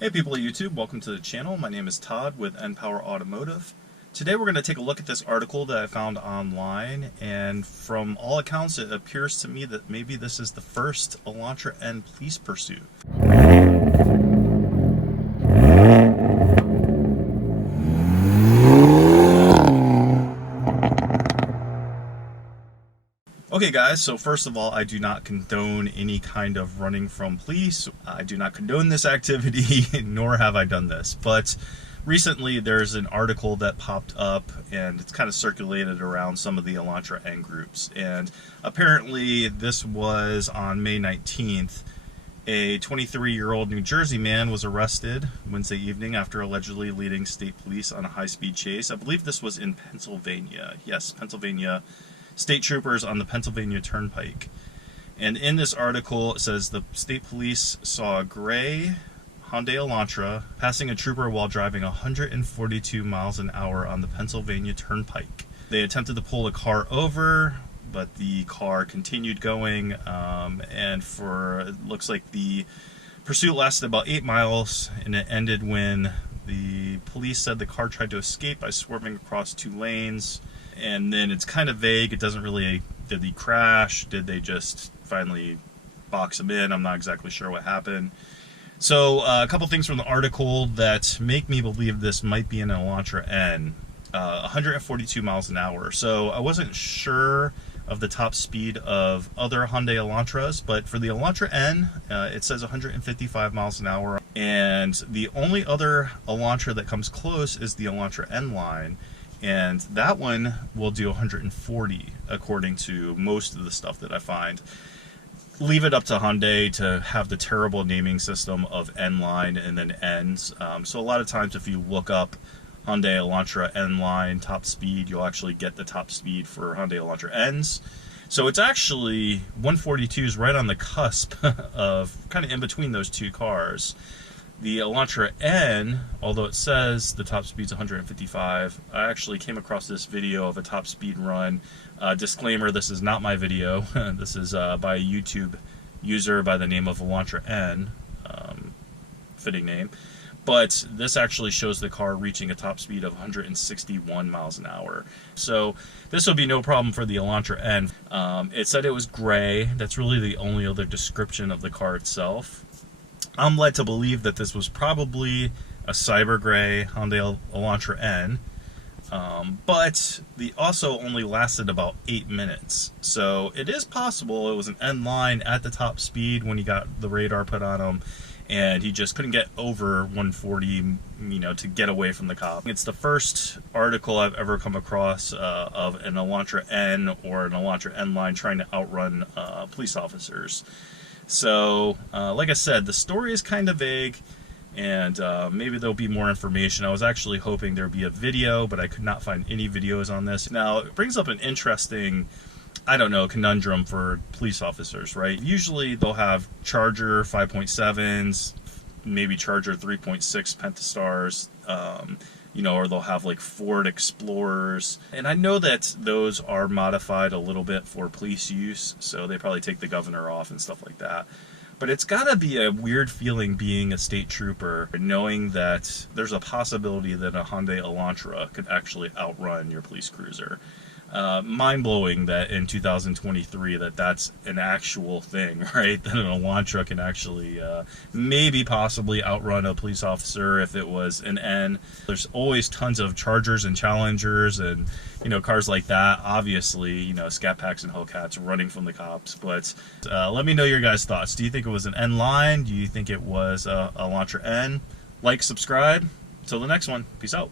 Hey people of YouTube, welcome to the channel. My name is Todd with N-Power Automotive. Today we're going to take a look at this article that I found online, and from all accounts it appears to me that maybe this is the first Elantra N police pursuit. Okay guys, so first of all, I do not condone any kind of running from police. I do not condone this activity, nor have I done this. But recently there's an article that popped up and it's kind of circulated around some of the Elantra N groups. And apparently this was on May 19th. A 23-year-old New Jersey man was arrested Wednesday evening after allegedly leading state police on a high-speed chase. I believe this was in Pennsylvania. Yes, Pennsylvania. State troopers on the Pennsylvania Turnpike. And in this article it says the state police saw a gray Hyundai Elantra passing a trooper while driving 142 miles an hour on the Pennsylvania Turnpike. They attempted to pull the car over, but the car continued going, and it looks like the pursuit lasted about 8 miles, and it ended when the police said the car tried to escape by swerving across 2 lanes. And then it's kind of vague. It doesn't really, did he crash? Did they just finally box him in? I'm not exactly sure what happened. So a couple things from the article that make me believe this might be an Elantra N. 142 miles an hour. So I wasn't sure of the top speed of other Hyundai Elantras, but for the Elantra N, it says 155 miles an hour. And the only other Elantra that comes close is the Elantra N line. And that one will do 140 according to most of the stuff that I find. Leave it up to Hyundai to have the terrible naming system of N-line and then N's. So a lot of times if you look up Hyundai Elantra N-line top speed, you'll actually get the top speed for Hyundai Elantra N's. So it's actually 142 is right on the cusp of kind of in between those two cars. The Elantra N, although it says the top speed's 155, I actually came across this video of a top speed run. Disclaimer, this is not my video. This is by a YouTube user by the name of Elantra N, fitting name. But this actually shows the car reaching a top speed of 161 miles an hour. So this will be no problem for the Elantra N. It said it was gray. That's really the only other description of the car itself. I'm led to believe that this was probably a cyber gray Hyundai Elantra N, but the also only lasted about 8 minutes. So it is possible it was an N line at the top speed when he got the radar put on him, and he just couldn't get over 140, to get away from the cop. It's the first article I've ever come across of an Elantra N or an Elantra N line trying to outrun police officers. So, like I said, the story is kind of vague, and maybe there'll be more information. I was actually hoping there'd be a video, but I could not find any videos on this. Now, it brings up an interesting, conundrum for police officers, right? Usually they'll have Charger 5.7s, maybe Charger 3.6 Pentastars, or they'll have like Ford Explorers. And I know that those are modified a little bit for police use, so they probably take the governor off and stuff like that. But it's gotta be a weird feeling being a state trooper, knowing that there's a possibility that a Hyundai Elantra could actually outrun your police cruiser. Mind-blowing that in 2023 that's an actual thing, right? That an Elantra can actually maybe possibly outrun a police officer if it was an N. There's always tons of Chargers and Challengers and cars like that, obviously, Scat Packs and Hellcats running from the cops. But let me know your guys' thoughts. Do you think it was an N line? Do you think it was a Elantra N? Like, subscribe. Till the next one. Peace out.